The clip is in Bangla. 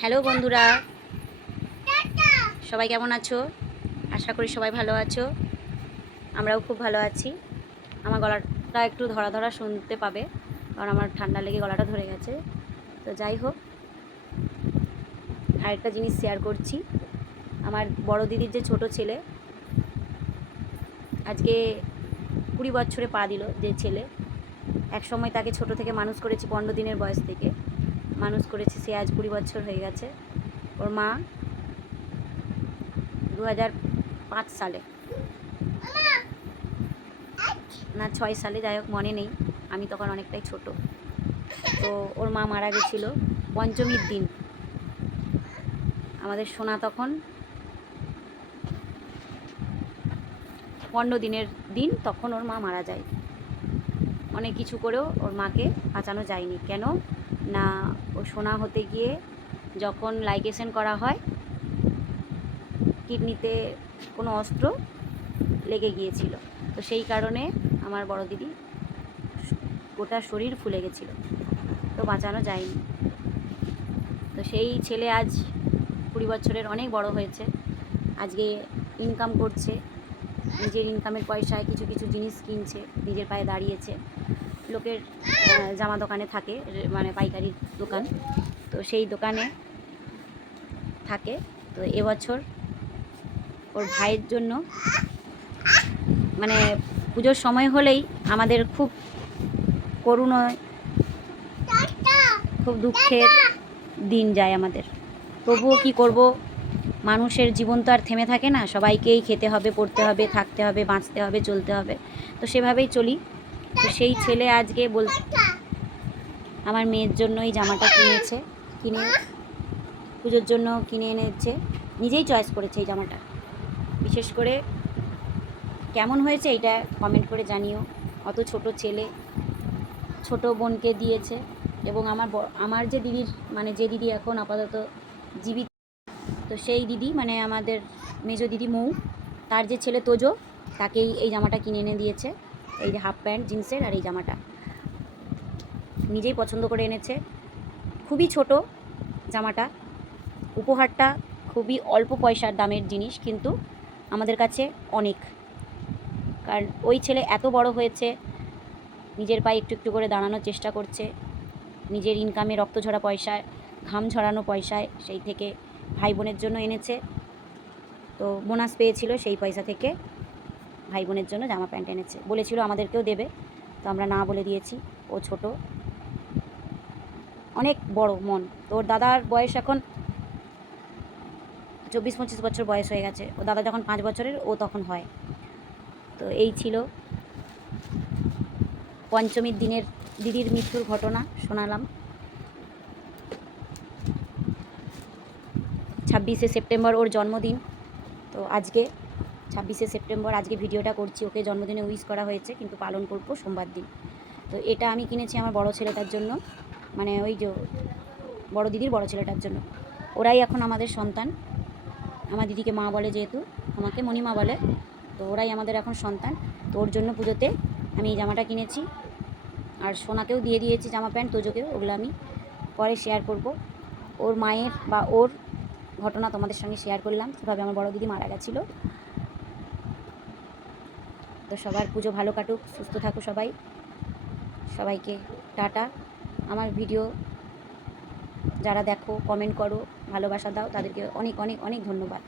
হ্যালো বন্ধুরা, সবাই কেমন আছো? আশা করি সবাই ভালো আছো। আমরাও খুব ভালো আছি। আমার গলাটা একটু ধরা ধরা শুনতে পাবে, কারণ আমার ঠান্ডা লেগে গলাটা ধরে গেছে। তো যাই হোক, আরেকটা জিনিস শেয়ার করছি। আমার বড় দিদির যে ছোট ছেলে, আজকে 20 বছরে পা দিল। যে ছেলে এক সময় তাকে ছোট থেকে মানুষ করেছি, 15 দিনের বয়স থেকে মানুষ করেছি, সে আজ 20 বছর হয়ে গেছে। ওর মা 2005 সালে না 6 সালে, যাই হোক মনে নেই, আমি তখন অনেকটাই ছোট। তো ওর মা মারা গেছিল পঞ্চমীর দিন। আমাদের সোনা তখন 15 দিনের দিন, তখন ওর মা মারা যায়। অনেক কিছু করেও ওর মাকে বাঁচানো যায়নি। কেন না, ও সোনা হতে গিয়ে যখন লাইগেশন করা হয়, কিডনিতে কোনো অস্ত্র লেগে গিয়েছিল। তো সেই কারণে আমার বড় দিদি গোটা শরীর ফুলে গেছিল, তো বাঁচানো যায়নি। তো সেই ছেলে আজ 20 বছরের, অনেক বড় হয়েছে, আজকে ইনকাম করছে, নিজের ইনকামের পয়সায় কিছু কিছু জিনিস কিনছে, নিজের পায়ে দাঁড়িয়েছে। লোকের জামা দোকানে থাকে, মানে পাইকারি দোকান, তো সেই দোকানে থাকে। তো এবছর ওর ভাইয়ের জন্য, মানে পুজোর সময় হলেই আমাদের খুব করুণায়, খুব দুঃখের দিন যায় আমাদের। তবুও কি করব, মানুষের জীবন তো আর থেমে থাকে না, সবাইকেই খেতে হবে, পড়তে হবে, থাকতে হবে, বাঁচতে হবে, চলতে হবে, তো সেভাবেই চলি। তো সেই ছেলে আজকে আমার মেয়ের জন্য এই জামাটা কিনে পুজোর জন্য কিনে এনেছে, নিজেই চয়েস করেছে এই জামাটা। বিশেষ করে কেমন হয়েছে এইটা কমেন্ট করে জানিও। অত ছোট ছেলে, ছোট বোনকে দিয়েছে। এবং আমার যে দিদির, মানে যে দিদি এখন আপাতত জীবিত, তো সেই দিদি, মানে আমাদের মেজো দিদি মৌ, তার যে ছেলে তোজো, তাকেই এই জামাটা কিনে এনে দিয়েছে। এই যে হাফ প্যান্ট জিন্সের আর এই জামাটা নিজেই পছন্দ করে এনেছে। খুবই ছোট জামাটা, উপহারটা খুবই অল্প পয়সার দামের জিনিস, কিন্তু আমাদের কাছে অনেক। কারণ ওই ছেলে এত বড় হয়েছে, নিজের পায়ে একটু একটু করে দাঁড়ানোর চেষ্টা করছে, নিজের ইনকামে রক্ত ঝরা পয়সায়, ঘাম ঝরানো পয়সায়, সেই থেকে ভাই বোনের জন্য এনেছে। তো বোনাস পেয়েছিল, সেই পয়সা থেকে ভাই বোনের জন্য জামা প্যান্ট এনেছে। বলেছিল আমাদেরকেও দেবে, তো আমরা না বলে দিয়েছি। ও ছোট, অনেক বড় মন। তো ওর দাদার বয়স এখন 24-25 বছর বয়স হয়ে গেছে। ও দাদা যখন 5 বছরের, ও তখন হয়। তো এই ছিল পঞ্চমীর দিনের দিদির মৃত্যুর ঘটনা, শোনালাম। 26শে সেপ্টেম্বর ওর জন্মদিন। তো আজকে 26শে সেপ্টেম্বর, আজকে ভিডিওটা করছি, ওকে জন্মদিনে উইশ করা হয়েছে, কিন্তু পালন করবো সোমবার দিন। তো এটা আমি কিনেছি আমার বড় ছেলেটার জন্য, মানে ওই যে বড় দিদির বড় ছেলেটার জন্য। ওরাই এখন আমাদের সন্তান। আমার দিদিকে মা বলে, যেহেতু আমাকে মণিমা বলে, তো ওরাই আমাদের এখন সন্তান। তো ওর জন্য পুজোতে আমি এই জামাটা কিনেছি, আর সোনাকেও দিয়ে দিয়েছি জামা প্যান্ট, তোজোকেও। ওগুলো আমি পরে শেয়ার করব। ওর মায়ের বা ওর ঘটনা তোমাদের সঙ্গে শেয়ার করলাম, কীভাবে আমার বড় দিদি মারা গেছিলো। তো সবার পুজো ভালো কাটুক, সুস্থ থাকো সবাই। সবাইকে টাটা। আমার ভিডিও যারা দেখো, কমেন্ট করো, ভালোবাসা দাও, তাদেরকে অনেক অনেক অনেক ধন্যবাদ।